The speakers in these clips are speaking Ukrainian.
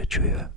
literature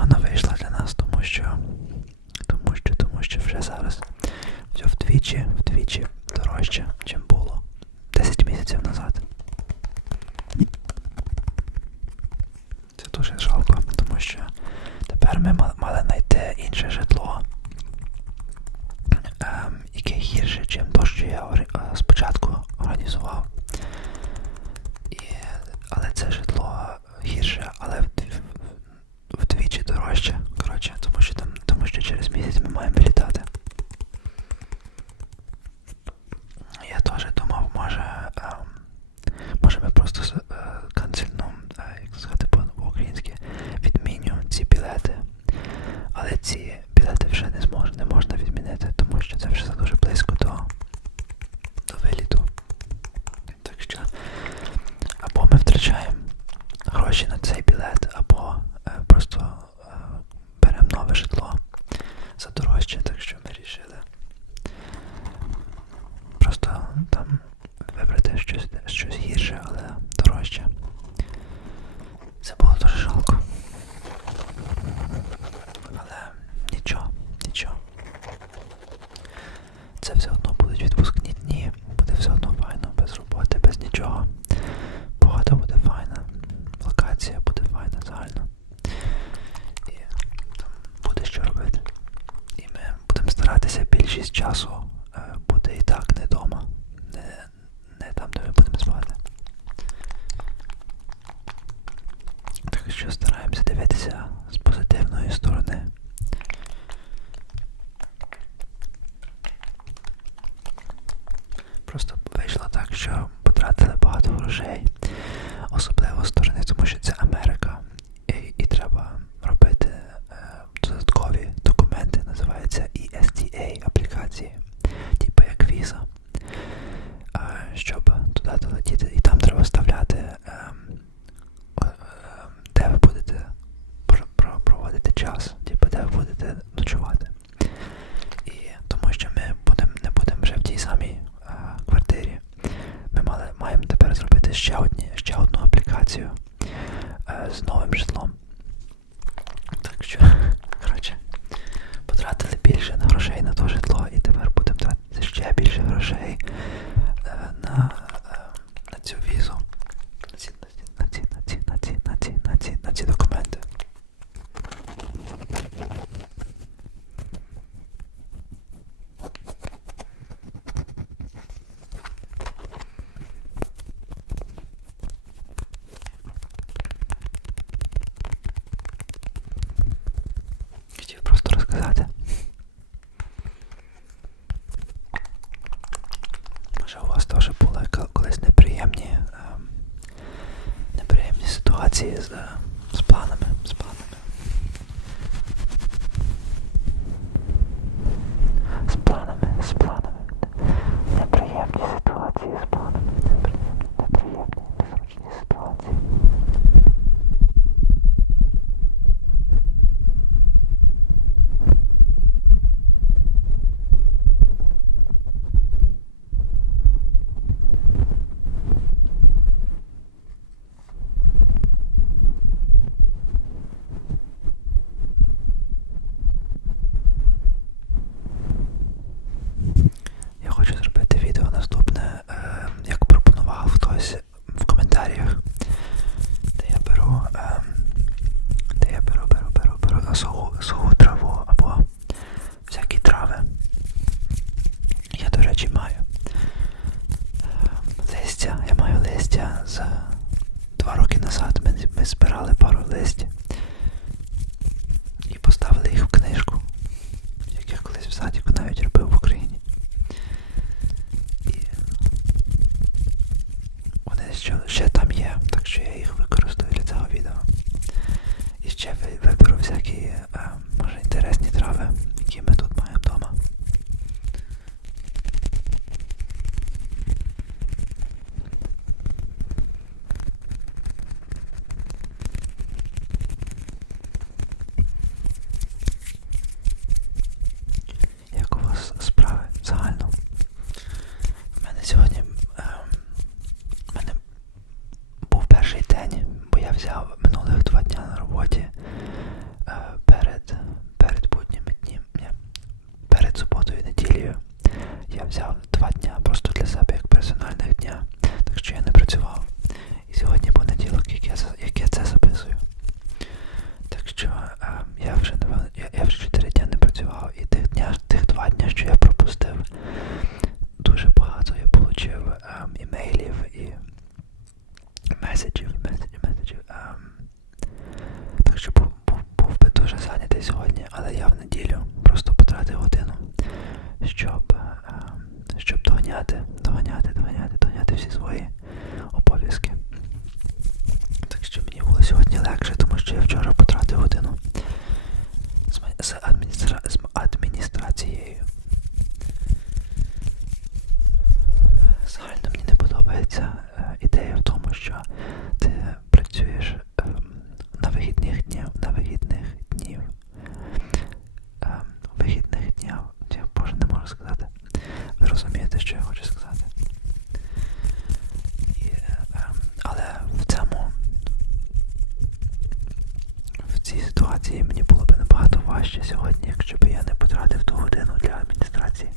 непогано вийшла для нас, тому що тому що, тому що вже зараз все вдвічі, вдвічі дорожче, чим було 10 місяців назад. Це дуже жалко, тому що тепер ми мали знайти інше житло, ем, яке гірше, ніж то, що я е, спочатку організував. І, Але це житло гірше, але дорожче. czasu grazie. naszej Що у вас теж були колись неприємні, ем, неприємні ситуації з, е, з планами, з планами. листя. Я маю листя з два роки назад. Ми, ми збирали пару листя і поставили їх в книжку, як я колись в садіку навіть робив в Україні. І вони ще, ще там є, так що я їх використовую для цього відео. І ще ситуації мені було б набагато важче сьогодні, якщо б я не потратив ту годину для адміністрації.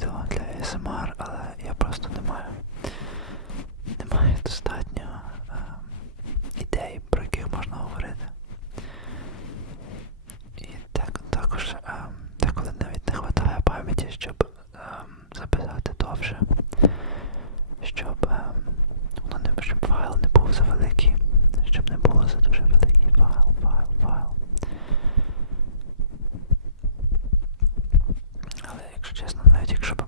Відео для СМР, але чесно, навіть якщо б